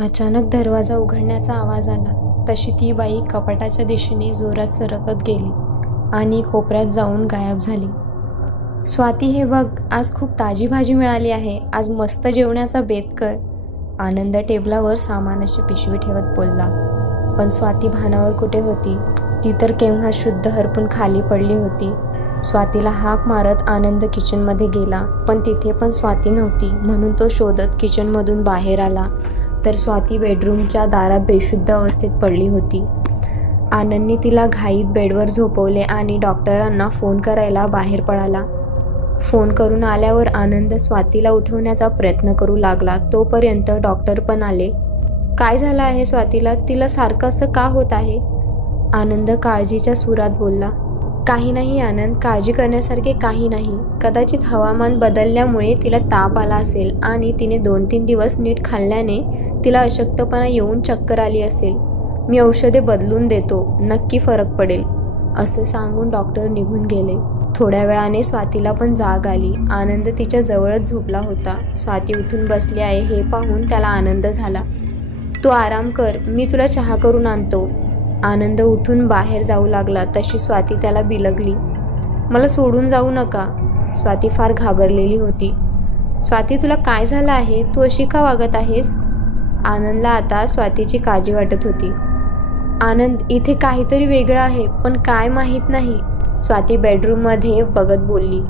अचानक दरवाजा उघडण्याचा आवाज आला तशी ती बाई कपाटाच्या दिशेने जोरात सरकत गेली आणि कोपऱ्यात जाऊन गायब झाली. स्वाती, हे बघ, आज खूप ताजी भाजी मिळाली आहे. आज मस्त जेवण्याचा बेत कर. आनंद टेबलावर सामानाची पिशवी ठेवत बोलला. पण स्वाती भानावर कुठे होती? ती तर केव्हा शुद्ध हरपून खाली पडली होती. स्वातीला हाक मारत आनंद किचनमध्ये गेला, पण तिथे पण स्वाती नव्हती. म्हणून तो शोधत किचनमधून बाहेर आला तर स्वाती बेडरूमच्या दारात बेशुद्ध अवस्थेत पडली होती. आनंदने तिला घाईत बेडवर झोपवले आणि डॉक्टरांना फोन करायला बाहेर पळाला. फोन करून आल्यावर आनंद स्वातीला उठवण्याचा प्रयत्न करू लागला. तोपर्यंत डॉक्टर पण आले. काय झालं आहे स्वातीला? तिला सारखं असं का होत आहे? आनंद काळजीच्या सुरात बोलला. काही नाही आनंद, काळजी करण्यासारखे काही नाही. कदाचित हवामान बदलल्यामुळे तिला ताप आला असेल आणि तिने 2-3 दिवस नीट खाल्ल्याने तिला अशक्तपणा येऊन चक्कर आली असेल. मी औषधे बदलून देतो, नक्की फरक पडेल, असं सांगून डॉक्टर निघून गेले. थोड्या वेळाने स्वातीला पण जाग आली. आनंद तिच्या जवळच झोपला होता. स्वाती उठून बसली आहे हे पाहून त्याला आनंद झाला. तू आराम कर, मी तुला चहा करून आणतो. आनंद उठून बाहेर जाऊ लागला तशी स्वाती त्याला बिलगली. मला सोडून जाऊ नका. स्वाती फार घाबरलेली होती. स्वाती, तुला काय झालं आहे? तू अशी का वागत आहेस? आनंदला आता स्वातीची काळजी वाटत होती. आनंद, इथे काहीतरी वेगळं आहे, पण काय माहीत नाही. स्वाती बेडरूममध्ये बघत बोलली.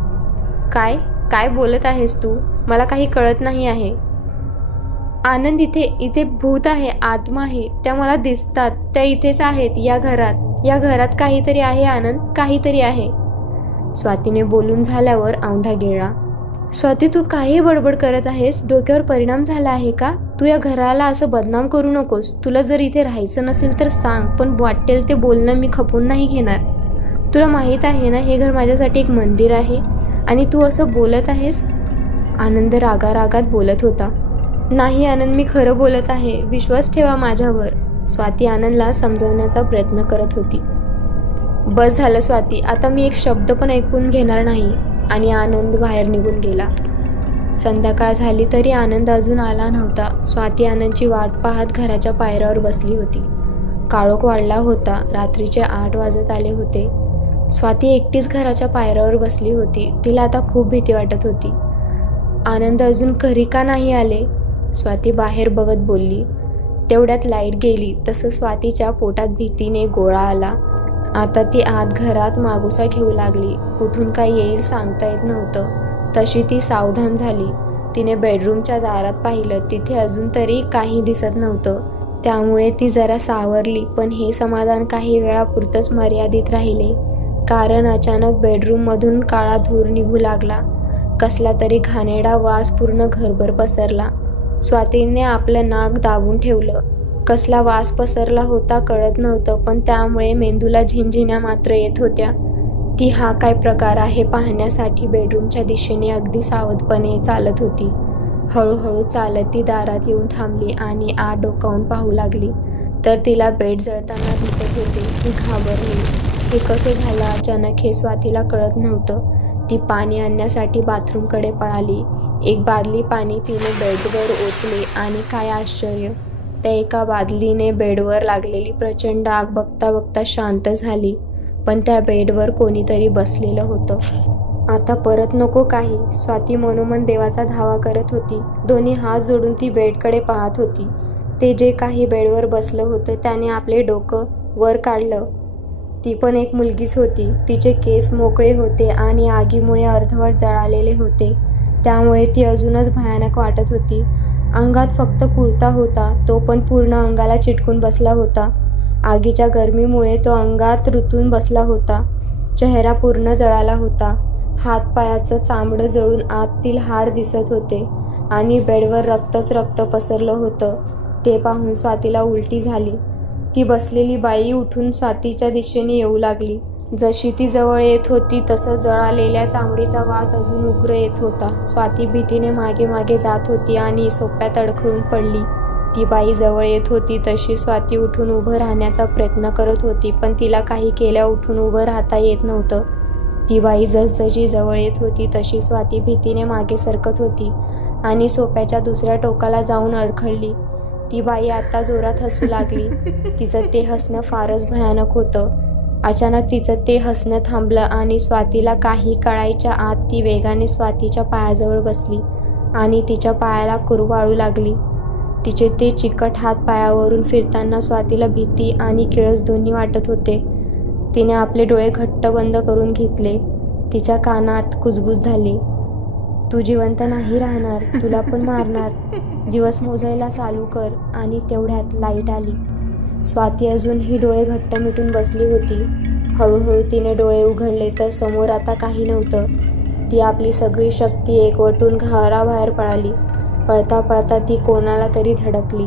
काय काय बोलत आहेस तू? मला काही कळत नाही आहे. आनंद, इथे भूत आहे, आत्मा आहे. त्या मला दिसतात. त्या इथेच आहेत, या घरात काहीतरी आहे आनंद, काहीतरी आहे. स्वातीने बोलून झाल्यावर औंढा गिळला. स्वाती, तू काही बडबड करत आहेस? डोक्यावर परिणाम झाला आहे का? तू या घराला असं बदनाम करू नकोस. तुला जर इथे राहायचं नसेल तर सांग, पण वाटेल ते बोलणं मी खपून नाही घेणार. तुला माहीत आहे ना, हे घर माझ्यासाठी एक मंदिर आहे आणि तू असं बोलत आहेस? आनंद रागारागात बोलत होता. नाही आनंद, मी खरं बोलत आहे, विश्वास ठेवा माझ्यावर. स्वाती आनंदला समजवण्याचा प्रयत्न करत होती. बस झालं स्वाती, आता मी एक शब्द पण ऐकून घेणार नाही. आणि आनंद बाहेर निघून गेला. संध्याकाळ झाली तरी आनंद अजून आला नव्हता. स्वाती आनंदची वाट पाहत घराच्या पायऱ्यावर बसली होती. काळोख वाढला होता. रात्रीचे 8 वाजत आले होते. स्वाती एकटीच घराच्या पायऱ्यावर बसली होती. तिला आता खूप भीती वाटत होती. आनंद अजून घरी का नाही आले? स्वाती बाहेर बघत बोलली. तेवढ्यात लाईट गेली. तसं स्वातीच्या पोटात भीतीने गोळा आला. आता ती आत घरात मागोसा घेऊ लागली. कुठून काय येईल सांगता येत नव्हतं. तशी ती सावधान झाली. तिने बेडरूमच्या दारात पाहिलं. तिथे अजून तरी काही दिसत नव्हतं. त्यामुळे ती जरा सावरली. पण हे समाधान काही वेळापुरतंच मर्यादित राहिले. कारण अचानक बेडरूममधून काळा धूर निघू लागला. कसला तरी घाणेरडा वास पूर्ण घरभर पसरला. स्वातीने आपलं नाक दाबून ठेवलं. कसला वास पसरला होता कळत नव्हतं, पण त्यामुळे मेंदूला झिंझिण्या मात्र येत होत्या. ती हा काय प्रकार आहे पाहण्यासाठी बेडरूमच्या दिशेने अगदी सावधपणे चालत होती. हळूहळू चालत ती दारात येऊन थांबली आणि आत डोकावून पाहू लागली. तर तिला बेड जळताना दिसत होते. ती घाबरली. हे कसं झालं अचानक हे स्वातीला कळत नव्हतं. ती पाणी आणण्यासाठी बाथरूमकडे पळाली. एक बादली पाणी तिने बेडवर ओतले आणि काय आश्चर्य, त्या एका बादलीने बेडवर लागलेली प्रचंड आग बघता बघता शांत झाली. पण त्या बेडवर कोणीतरी बसलेलं होतं. आता परत नको काही. स्वाती मनोमन देवाचा धावा करत होती. दोन्ही हात जोडून ती बेडकडे पाहत होती. ते जे काही बेडवर बसलं होतं त्याने आपले डोकं वर काढलं. ती पण एक मुलगीच होती. तिचे केस मोकळे होते आणि आगीमुळे अर्धवट जळालेले होते. त्यामुळे ती अजूनच भयानक वाटत होती. अंगात फक्त कुर्ता होता. तो पण पूर्ण अंगाला चिटकून बसला होता. आगीच्या गरमीमुळे तो अंगात रुतून बसला होता. चेहरा पूर्ण जळाला होता. हातपायाचं चामडं जळून आतील हाड दिसत होते आणि बेडवर रक्तच रक्त पसरलं होतं. ते पाहून स्वातीला उलटी झाली. ती बसलेली बाई उठून स्वातीच्या दिशेने येऊ लागली. जशी ती जवळ येत होती तसं जळालेल्या चामडीचा वास अजून उग्र येत होता. स्वाती भीतीने मागे मागे जात होती आणि सोप्यात अडखळून पडली. ती बाई जवळ येत होती तशी स्वाती उठून उभं राहण्याचा प्रयत्न करत होती, पण तिला काही केल्या उठून उभं राहता येत नव्हतं. ती बाई जसजशी जवळ येत होती तशी स्वाती भीतीने मागे सरकत होती आणि सोप्याच्या दुसऱ्या टोकाला जाऊन अडखळली. ती बाई आता जोरात हसू लागली. तिचं ते हसणं फारच भयानक होतं. अचानक तिचं ते हसणं थांबलं आणि स्वातीला काही कळायच्या आत ती वेगाने स्वातीच्या पायाजवळ बसली आणि तिच्या पायाला कुरवाळू लागली. तिचे ते चिकट हात पायावरून फिरताना स्वातीला भीती आणि किळस दोन्ही वाटत होते. तिने आपले डोळे घट्ट बंद करून घेतले. तिच्या कानात कुजबुज झाली. तू जिवंत नाही राहणार, तुला पण मारणार. दिवस मोजायला चालू कर. आणि तेवढ्यात लाईट आली. स्वाती अजूनही डोळे घट्ट मिटून बसली होती. हळूहळू तिने डोळे उघडले तर समोर आता काही नव्हतं. ती आपली सगळी शक्ती एकवटून घराबाहेर पळाली. पळता पळता ती कोणाला तरी धडकली.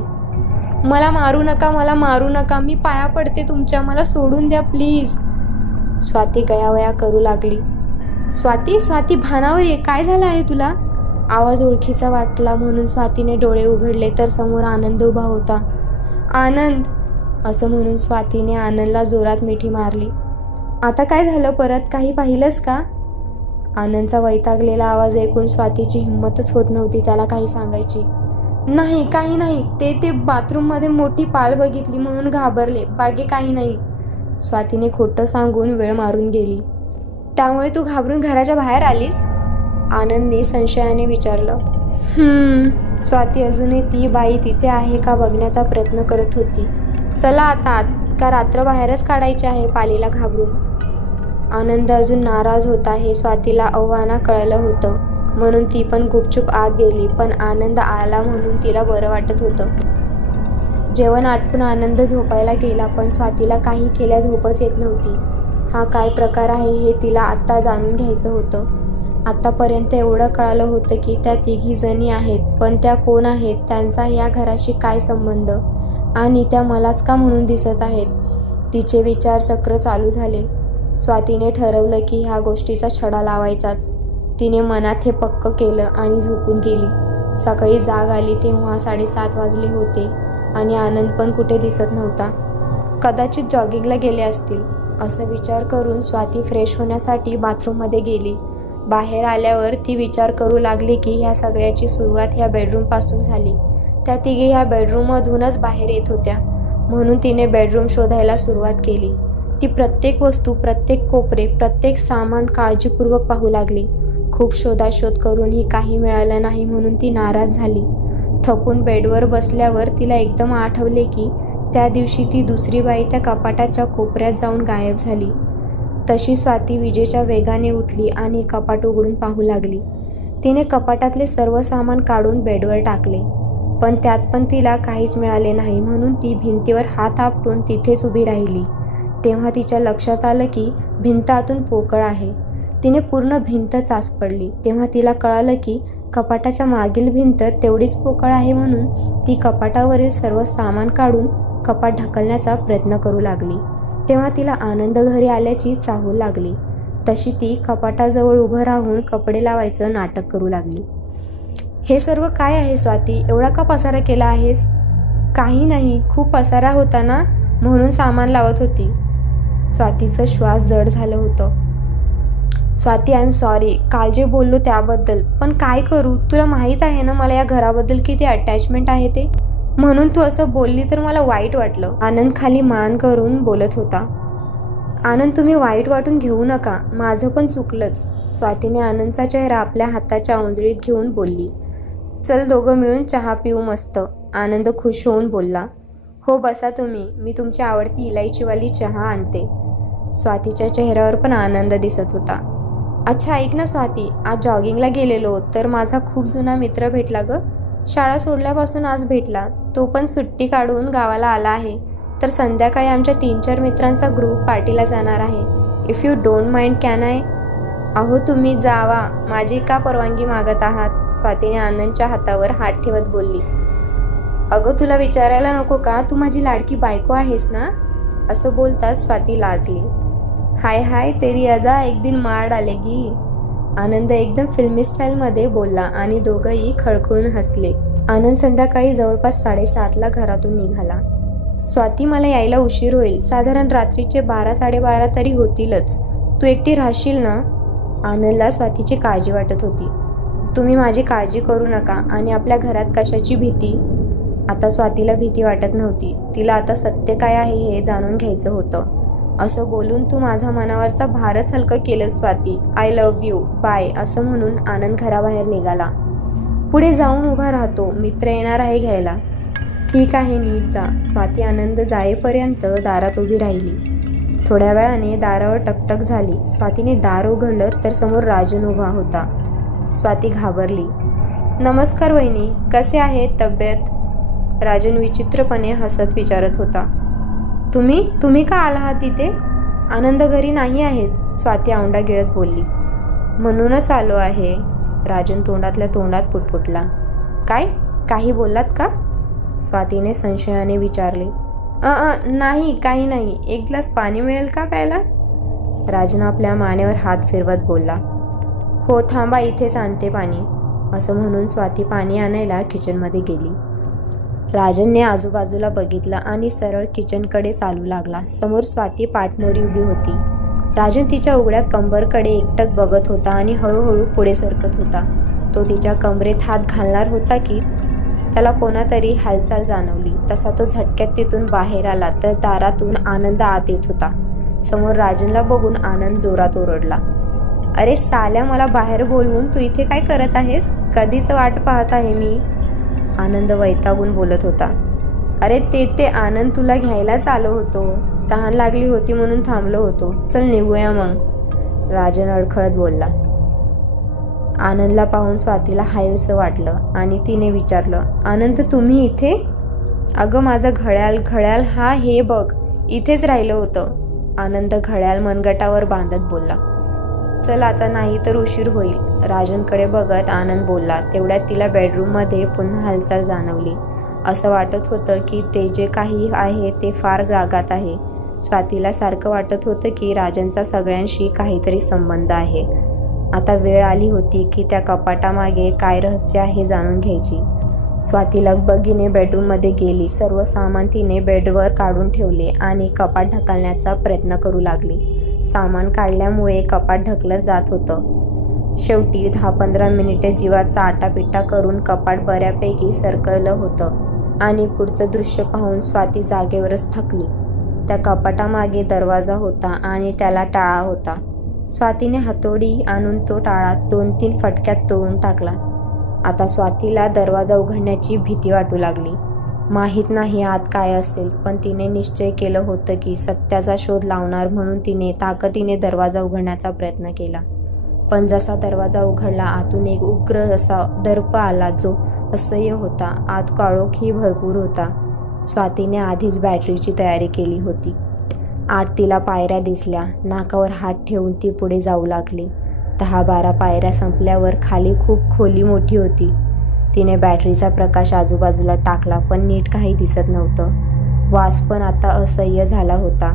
मला मारू नका, मला मारू नका, मी पाया पडते तुमच्या, मला सोडून द्या प्लीज. स्वाती गयावया करू लागली. स्वाती, स्वाती भानावर ये, काय झालं आहे तुला? आवाज ओळखीचा वाटला म्हणून स्वातीने डोळे उघडले तर समोर आनंद उभा होता. आनंद, असं म्हणून स्वातीने आनंदला जोरात मिठी मारली. आता काय झालं परत, काही पाहिलंस का? आनंदचा वैतागलेला आवाज ऐकून स्वातीची हिंमतच होत नव्हती त्याला काही सांगायची. नाही, काही नाही, ते बाथरूममध्ये मोठी पाल बघितली म्हणून घाबरले, बाकी काही नाही. स्वातीने खोटं सांगून वेळ मारून गेली. त्यामुळे तू घाबरून घराच्या बाहेर आलीस? आनंदने संशयाने विचारलं. स्वाती अजूनही ती बाई तिथे आहे का बघण्याचा प्रयत्न करत होती. चला आता, का रात्र बाहेरच काढायची आहे पालीला घाबरून? आनंद अजून नाराज होता हे स्वातीला अव्वाना कळलं होतं, म्हणून ती पण गुपचूप आत गेली. पण आनंद आला म्हणून तिला बरं वाटत होतं. जेवण आटपून आनंद झोपायला गेला, पण स्वातीला काही केल्या झोपच येत नव्हती. हा काय प्रकार आहे हे तिला आत्ता जाणून घ्यायचं होतं. आत्तापर्यंत एवढं कळालं होतं की त्या तिघी जणी आहेत, पण त्या कोण आहेत, त्यांचा या घराशी काय संबंध, आणि त्या मलाच का म्हणून दिसत आहेत? तिचे विचारचक्र चालू झाले. स्वातीने ठरवलं की ह्या गोष्टीचा छडा लावायचाच. तिने मनात हे पक्क केलं आणि झोपून गेली. सकाळी जाग आली तेव्हा 7:30 वाजले होते आणि आनंद पण कुठे दिसत नव्हता. कदाचित जॉगिंगला गेले असतील असं विचार करून स्वाती फ्रेश होण्यासाठी बाथरूममध्ये गेली. बाहेर आल्यावर ती विचार करू लागली की ह्या सगळ्याची सुरुवात ह्या बेडरूमपासून झाली. त्या तिघी ह्या बेडरूममधूनच बाहेर येत होत्या, म्हणून तिने बेडरूम शोधायला सुरुवात केली. ती प्रत्येक वस्तू, प्रत्येक कोपरे, प्रत्येक सामान काळजीपूर्वक पाहू लागली. खूप शोधाशोध करूनही काही मिळालं नाही म्हणून ती नाराज झाली. थकून बेडवर बसल्यावर तिला एकदम आठवले की त्या दिवशी ती दुसरी बाई त्या कपाटाच्या कोपऱ्यात जाऊन गायब झाली. तशी स्वाती विजेच्या वेगाने उठली आणि कपाट उघडून पाहू लागली. तिने कपाटातले सर्व सामान काढून बेडवर टाकले, पण त्यात पण तिला काहीच मिळाले नाही, म्हणून ती भिंतीवर हात आपटून तिथेच उभी राहिली. तेव्हा तिच्या लक्षात आलं की भिंत आतून पोकळ आहे. तिने पूर्ण भिंत चाचपडली. तेव्हा तिला कळालं की कपाटाच्या मागील भिंत तेवढीच पोकळ आहे, म्हणून ती कपाटावरील सर्व सामान काढून कपाट ढकलण्याचा प्रयत्न करू लागली. तेव्हा तिला आनंद घरी आल्याची चाहूल लागली. तशी ती कपाटाजवळ उभं राहून कपडे लावायचं नाटक करू लागली. हे सर्व काय आहे स्वाती, एवढा का पसारा केला आहेस? काही नाही, खूप पसारा होता ना, म्हणून सामान लावत होती. स्वातीचं श्वास जड झालं होतं. स्वाती, आय एम सॉरी, काल जे बोललो त्याबद्दल, पण काय करू, तुला माहीत आहे ना मला या घराबद्दल किती अटॅचमेंट आहे ते, म्हणून तू असं बोलली तर मला वाईट वाटलं. आनंद खाली मान करून बोलत होता. आनंद, तुम्ही वाईट वाटून घेऊ नका, माझं पण चुकलंच. स्वातीने आनंदचा चेहरा आपल्या हाताच्या ओंजळीत घेऊन बोलली. चल दोघं मिळून चहा पिऊ मस्त. आनंद खुश होऊन बोलला. हो बसा तुम्ही, मी तुमची आवडती इलायचीवाली चहा आणते. स्वातीच्या चेहऱ्यावर पण आनंद दिसत होता. अच्छा ऐक ना स्वाती, आज जॉगिंगला गेलेलो तर माझा खूप जुना मित्र भेटला ग. शाळा सोडल्यापासून आज भेटला. तो पण सुट्टी काढून गावाला आला आहे. तर संध्याकाळी आमच्या 3-4 मित्रांचा ग्रुप पार्टीला जाणार आहे. If you don't mind can I? अहो तुम्ही जावा, माझी का परवानगी मागत आहात? स्वातीने आनंदच्या हातावर हात ठेवत बोलली. अगं तुला विचारायला नको का, तू माझी लाडकी बायको आहेस ना? असं बोलतात स्वाती लाजली. हाय हाय तेरी अदा एक दिन मार डालेगी. आनंद एकदम फिल्मी स्टाईलमध्ये बोलला आणि दोघंही खळखळून हसले. आनंद संध्याकाळी जवळपास 7:30ला घरातून निघाला. स्वाती, मला यायला उशीर होईल, साधारण रात्रीचे 12-12:30 तरी होतीलच. तू एकटी राहशील ना? आनंदला स्वातीची काळजी वाटत होती. तुम्ही माझी काळजी करू नका, आणि आपल्या घरात कशाची भीती? आता स्वातीला भीती वाटत नव्हती. तिला आता सत्य काय आहे हे जाणून घ्यायचं होतं. असं बोलून तू माझ्या मनावरचा भारच हलकं केलंस Swati. I love you, bye असं म्हणून आनंद घराबाहेर निघाला. पुढे जाऊन उभा राहतो, मित्र येणार आहे घ्यायला. ठीक आहे, नीट जा. स्वाती आनंद जाईपर्यंत दारात उभी राहिली. थोड्या वेळाने दारावर टकटक झाली. स्वातीने दार उघडलं तर समोर राजन उभा होता. स्वाती घाबरली. नमस्कार वहिनी, कसे आहेत, तब्येत? राजन विचित्रपणे हसत विचारत होता. तुम्ही का आला आहात इथे? आनंद घरी नाही आहेत, स्वाती औंढा गिळत बोलली. म्हणूनच आलो आहे. राजन तोंडातल्या तोंडात पुटपुटला. काय, काही बोललात का? स्वातीने संशयाने विचारले. नाही, काही नाही. एक ग्लास पाणी मिळेल का प्यायला? राजन आपल्या मानेवर हात फिरवत बोलला. हो, थांबा, इथेच आणते पाणी. असं म्हणून स्वाती पाणी आणायला किचनमध्ये गेली. राजनने आजूबाजूला बघितलं आणि सरळ किचनकडे चालू लागला. समोर स्वाती पाठमोरी उभी होती. राजन तिच्या उघड्या कंबरकडे एकटक बघत होता आणि हळूहळू पुढे सरकत होता. तो तिच्या कमरेत हात घालणार होता की त्याला कोणातरी हालचाल जाणवली. तसा तो झटक्यात तिथून बाहेर आला तर दारातून आनंद आत येत होता. समोर राजनला बघून आनंद जोरात ओरडला. अरे साल्या, मला बाहेर बोलवून तू इथे काय करत आहेस? कधीच वाट पाहत आहे मी. आनंद वैतागून बोलत होता. अरे ते आनंद, तुला घ्यायलाच आलो होतो. तहान लागली होती म्हणून थांबलो होतो. चल निघूया मग. राजन अडखळत बोलला. आनंदला पाहून स्वातीला हायसं वाटलं आणि तिने विचारलं. आनंद, तुम्ही इथे? अगं माझं घड्याळ हा, हे बघ, इथेच राहिलं होतं. आनंद घड्याळ मनगटावर बांधत बोलला. चल आता, नाही तर उशीर होईल. राजनकडे बघत आनंद बोलला. तेवढ्यात तिला बेडरूममध्ये पुन्हा हालचाल जाणवली. असं वाटत होतं की ते जे काही आहे ते फार रागात आहे. स्वातीला सारखं वाटत होतं की राजनचा सगळ्यांशी काहीतरी संबंध आहे. आता वेळ आली होती की त्या कपाटामागे काय रहस्य आहे जाणून घ्यायची. स्वाती लगबगीने बेडरूममध्ये गेली. सर्व सामान तिने बेडवर काढून ठेवले आणि कपाट ढकलण्याचा प्रयत्न करू लागली. सामान काढल्यामुळे कपाट ढकलत जात होतं. शेवटी 10-15 मिनिटे जीवाचा आटापिटा करून कपाट बऱ्यापैकी सरकलं होतं आणि पुढचं दृश्य पाहून स्वाती जागेवरच थकली. त्या कपाटामागे दरवाजा होता आणि त्याला टाळा होता. स्वातीने हातोडी आणून तो टाळा 2-3 फटक्यात तोडून टाकला. आता स्वातीला दरवाजा उघडण्याची भीती वाटू लागली. माहीत नाही आत काय असेल, पण तिने निश्चय केलं होतं की सत्याचा शोध लावणार म्हणून तिने ताकदीने दरवाजा उघडण्याचा प्रयत्न केला. पण जसा दरवाजा उघडला, आतून एक उग्र असा दर्प आला जो असह्य होता. आत काळोखही भरपूर होता. स्वातीने आधीच बॅटरीची तयारी केली होती. आत तिला पायऱ्या दिसल्या. नाकावर हात ठेवून ती पुढे जाऊ लागली. 10-12 पायऱ्या संपल्यावर खाली खूप खोली मोठी होती. तिने बॅटरीचा प्रकाश आजूबाजूला टाकला पण नीट काही दिसत नव्हतं. वास पण आता असह्य झाला होता.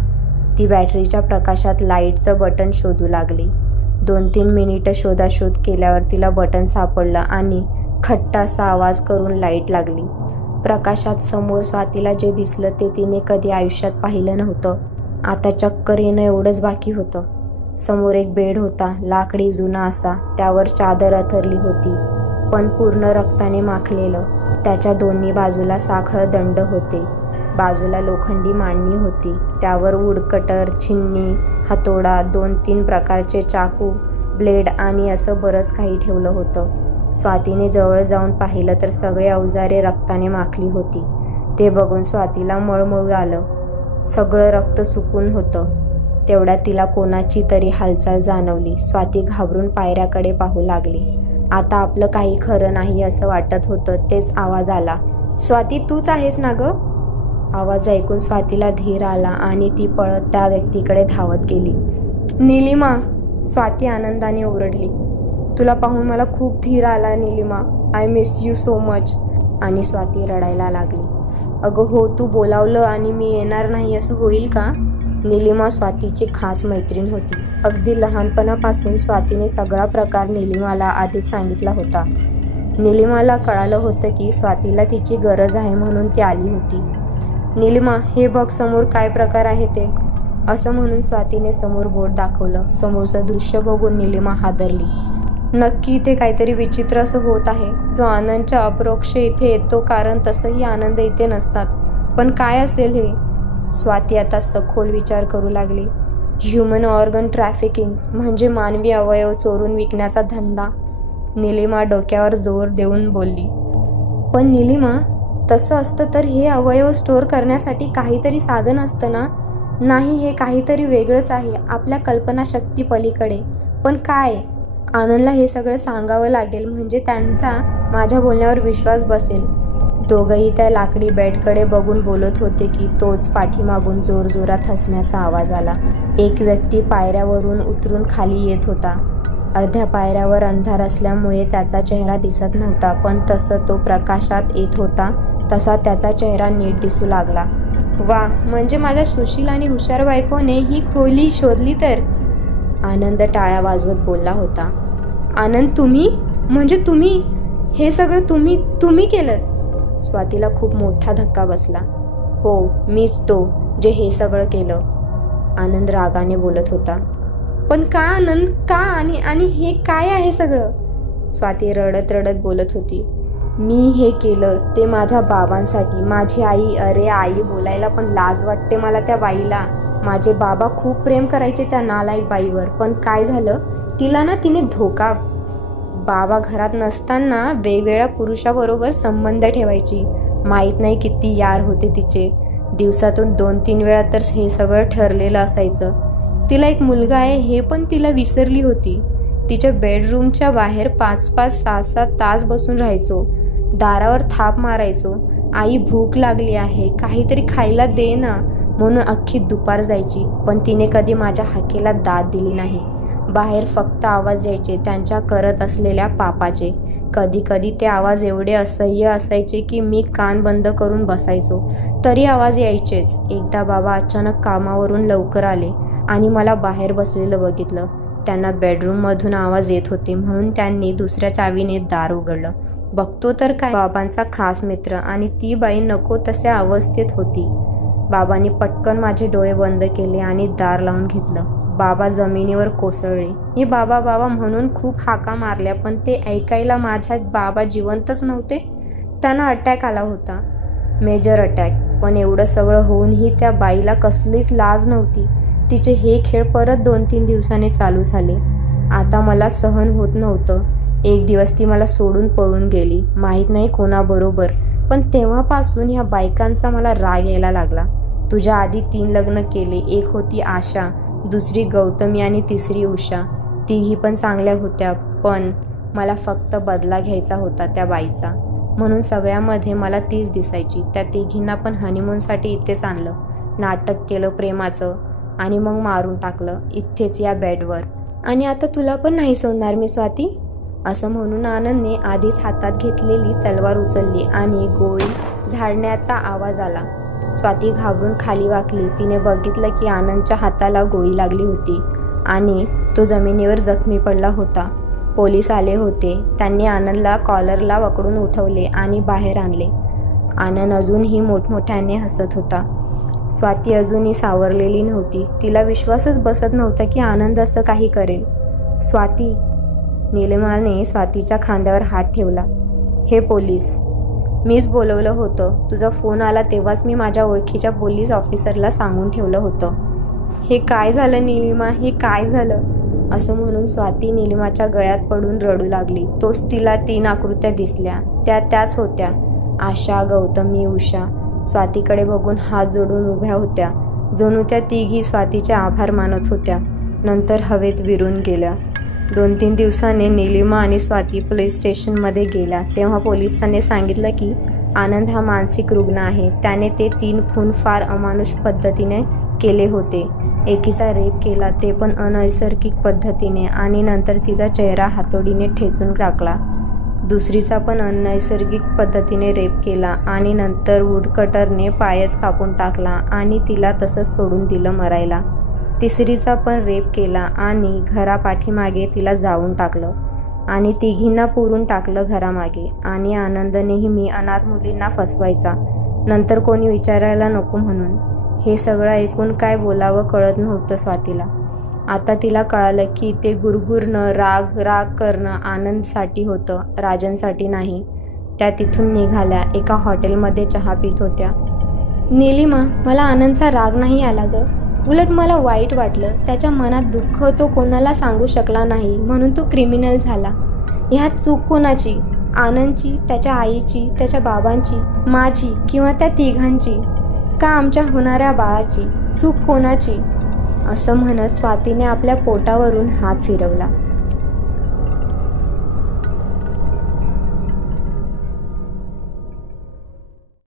ती बॅटरीच्या प्रकाशात लाईटचं बटन शोधू लागली. 2-3 मिनिटं शोधाशोध केल्यावर तिला बटन सापडलं आणि खट्ट असा आवाज करून लाईट लागली. प्रकाशात समोर स्वातीला जे दिसलं ते तिने कधी आयुष्यात पाहिलं नव्हतं. आता चक्कर येणं एवढंच बाकी होतं. समोर एक बेड होता, लाकडी जुना असा. त्यावर चादर अथरली होती पण पूर्ण रक्ताने माखलेलं. त्याच्या दोन्ही बाजूला साखळ दंड होते. बाजूला लोखंडी मांडणी होती. त्यावर वूडकटर, छिन्नी, हातोडा, 2-3 प्रकारचे चाकू, ब्लेड आणि असं बरंच काही ठेवलं होतं. स्वातीने जवळ जाऊन पाहिलं तर सगळे अवजारे रक्ताने माखली होती. ते बघून स्वातीला मळमळ आलं. सगळं रक्त सुकून होतं. तेवढ्यात तिला कोणाची तरी हालचाल जाणवली. स्वाती घाबरून पायऱ्याकडे पाहू लागली. आता आपलं काही खरं नाही असं वाटत होतं. तेच आवाज आला. स्वाती, तूच आहेस ना गं? आवाज ऐकून स्वातीला धीर आला आणि ती पळत त्या व्यक्तीकडे धावत गेली. निलिमा, स्वाती आनंदाने ओरडली. तुला पाहून मला खूप धीर आला Nilima. I miss you so much. आणि स्वाती रडायला लागली. अगं हो, तू बोलावलं आणि मी येणार नाही असं होईल का? निलिमा स्वातीची खास मैत्रीण होती. अगदी लहानपणापासून स्वातीने सगळा प्रकार निलिमाला आधीच सांगितला होता. निलिमाला कळालं होतं की स्वातीला तिची गरज आहे म्हणून ती आली होती. निलिमा, हे बघ समोर काय प्रकार आहे ते. असं म्हणून स्वातीने समोर बोट दाखवलं. समोरचं दृश्य बघून निलिमा हादरली. नक्की इथे काहीतरी विचित्र असं होत आहे, जो आनंदच्या अपरोक्ष इथे येतो, कारण तसंही आनंद इथे नसतात. पण काय असेल हे? स्वाती आता सखोल विचार करू लागली. ह्युमन ऑर्गन ट्रॅफिकिंग म्हणजे मानवी अवयव चोरून विकण्याचा धंदा. निलिमा डोक्यावर जोर देऊन बोलली. पण निलिमा, तसं असतं तर हे अवयव स्टोअर करण्यासाठी काहीतरी साधन असतं ना? नाही, हे काहीतरी वेगळंच आहे, आपल्या कल्पनाशक्ती पलीकडे. पण काय? आनंदला हे सगळं सांगावं लागेल, म्हणजे त्यांचा माझ्या बोलण्यावर विश्वास बसेल. दोघंही त्या लाकडी बेडकडे बघून बोलत होते की तोच पाठीमागून जोरजोरात हसण्याचा आवाज आला. एक व्यक्ती पायऱ्यावरून उतरून खाली येत होता. अर्ध्या पायऱ्यावर अंधार असल्यामुळे त्याचा चेहरा दिसत नव्हता, पण तसं तो प्रकाशात येत होता तसा त्याचा चेहरा नीट दिसू लागला. वा, म्हणजे माझ्या सुशील आणि हुशार बायकोने ही खोली शोधली तर? आनंद टाळ्या वाजवत बोलला होता. आनंद, तुम्ही? म्हणजे तुम्ही? हे सगळं तुम्ही केलं? स्वातीला खूप मोठा धक्का बसला. हो, मीच तो जे हे सगळं केलं, आनंद रागाने बोलत होता. पण का आनंद, का? आणि हे काय आहे सगळं? स्वाती रडत रडत बोलत होती. मी हे केलं ते माझ्या बाबांसाठी. माझी आई, अरे आई बोलायला पण लाज वाटते मला त्या बाईला. माझे बाबा खूप प्रेम करायचे त्या नालायक बाईवर, पण काय झालं, तिला ना तिने धोका. बाबा घरात नसताना वेगवेगळ्या पुरुषाबरोबर संबंध ठेवायची. माहीत नाही किती यार होते तिचे. दिवसातून 2-3 वेळा तर हे सगळं ठरलेलं असायचं. तिला एक मुलगा आहे हे पण तिला विसरली होती. तिच्या बेडरूमच्या बाहेर 5-5, 6-7 तास बसून राहायचो. दारावर थाप मारायचो. आई, भूक लागली आहे, काहीतरी खायला दे ना, म्हणून अख्खी दुपार जायची, पण तिने कधी माझ्या हाकेला दाद दिली नाही. बाहेर फक्त आवाज यायचे त्यांच्या करत असलेल्या पापाचे. कधी कधी ते आवाज एवढे असह्य असायचे की मी कान बंद करून बसायचो, तरी आवाज यायचेच. एकदा बाबा अचानक कामावरून लवकर आले आणि मला बाहेर बसलेलं बघितलं. त्यांना बेडरूममधून आवाज येत होते, म्हणून त्यांनी दुसऱ्या चावीने दार उघडलं. बघतो तर काय, बाबांचा खास मित्र आणि ती बाई नको तशा अवस्थेत होती. बाबांनी पटकन माझे डोळे बंद केले आणि दार लावून घेतलं. बाबा जमिनीवर कोसळले. मी बाबा बाबा म्हणून खूप हाका मारल्या, पण ते ऐकायला माझ्यात बाबा जिवंतच नव्हते. त्यांना अटॅक आला होता, मेजर अटॅक. पण एवढं सगळं होऊनही त्या बाईला कसलीच लाज नव्हती. तिचे हे खेळ परत 2-3 दिवसांनी चालू झाले. आता मला सहन होत नव्हतं. एक दिवस ती मला सोडून पळून गेली, माहीत नाही कोणाबरोबर. पण तेव्हापासून ह्या बायकांचा मला राग यायला लागला. तुझ्या आधी 3 लग्न केले. एक होती आशा, दुसरी गौतमी आणि तिसरी उषा. तिघी पण चांगल्या होत्या, पण मला फक्त बदला घ्यायचा होता त्या बाईचा, म्हणून सगळ्यामध्ये मला तीच दिसायची. त्या तिघींना पण हनीमूनसाठी इथेच आणलं, नाटक केलं प्रेमाचं आणि मग मारून टाकलं इथेच या बेडवर. आणि आता तुला पण नाही सोडणार मी स्वाती, असं म्हणून आनंदने आधीच हातात घेतलेली तलवार उचलली आणि गोळी झाडण्याचा आवाज आला. स्वाती घाबरून खाली वाकली. तिने बघितलं की आनंदच्या हाताला गोळी लागली होती आणि तो जमिनीवर जखमी पडला होता. पोलीस आले होते. त्यांनी आनंदला कॉलरला पकडून उठवले आणि बाहेर आणले. आनंद अजूनही मोठमोठ्याने हसत होता. स्वाती अजूनही सावरलेली नव्हती. तिला विश्वासच बसत नव्हता की आनंद असं काही करेल. स्वाती, निलिमाने स्वातीच्या खांद्यावर हात ठेवला. हे पोलीस, मीच बोलवलं होतं. तुझा फोन आला तेव्हाच मी माझ्या ओळखीच्या पोलीस ऑफिसरला सांगून ठेवलं होतं. हे काय झालं निलिमा, हे काय झालं, असं म्हणून स्वाती निलिमाच्या गळ्यात पडून रडू लागली. तोच तिला 3 आकृत्या दिसल्या. त्याच होत्या, आशा, गौतमी, उषा. स्वातीकडे बघून हात जोडून उभ्या होत्या, जणू त्या तिघी स्वातीचे आभार मानत होत्या. नंतर हवेत विरून गेल्या. 2-3 दिवसांनी निलिमा आणि स्वाती पोलीस स्टेशनमध्ये गेल्या. तेव्हा पोलिसांनी सांगितलं की आनंद हा मानसिक रुग्ण आहे. त्याने ते 3 खून फार अमानुष पद्धतीने केले होते. एकीचा रेप केला, ते पण अनैसर्गिक पद्धतीने, आणि नंतर तिचा चेहरा हातोडीने ठेचून टाकला. दुसरीचा पण अनैसर्गिक पद्धतीने रेप केला आणि नंतर वुडकटरने पायच कापून टाकला आणि तिला तसंच सोडून दिलं मरायला. तिसरीचा पण रेप केला आणि घरापाठीमागे तिला जाळून टाकलं आणि तिघींना पुरून टाकलं घरामागे. आणि आनंद नेहमी अनाथ मुलींना फसवायचा, नंतर कोणी विचारायला नको म्हणून. हे सगळं ऐकून काय बोलावं कळत नव्हतं स्वातीला. आता तिला कळालं की ते गुरगुरणं, राग राग करणं आनंदसाठी होतं, राजनसाठी नाही. त्या तिथून निघाल्या. एका हॉटेलमध्ये चहा पित होत्या. नीलिमा, मला आनंदचा राग नाही आला गं. उलट मला वाईट वाटलं. त्याच्या मनात दुःख तो कोणाला सांगू शकला नाही म्हणून तो क्रिमिनल झाला. ह्यात चूक कोणाची? आनंदची, त्याच्या आईची, त्याच्या बाबांची, माझी किंवा त्या तिघांची? का आमच्या होणाऱ्या बाळाची? चूक कोणाची? असं म्हणत स्वातीने आपल्या पोटावरून हात फिरवला.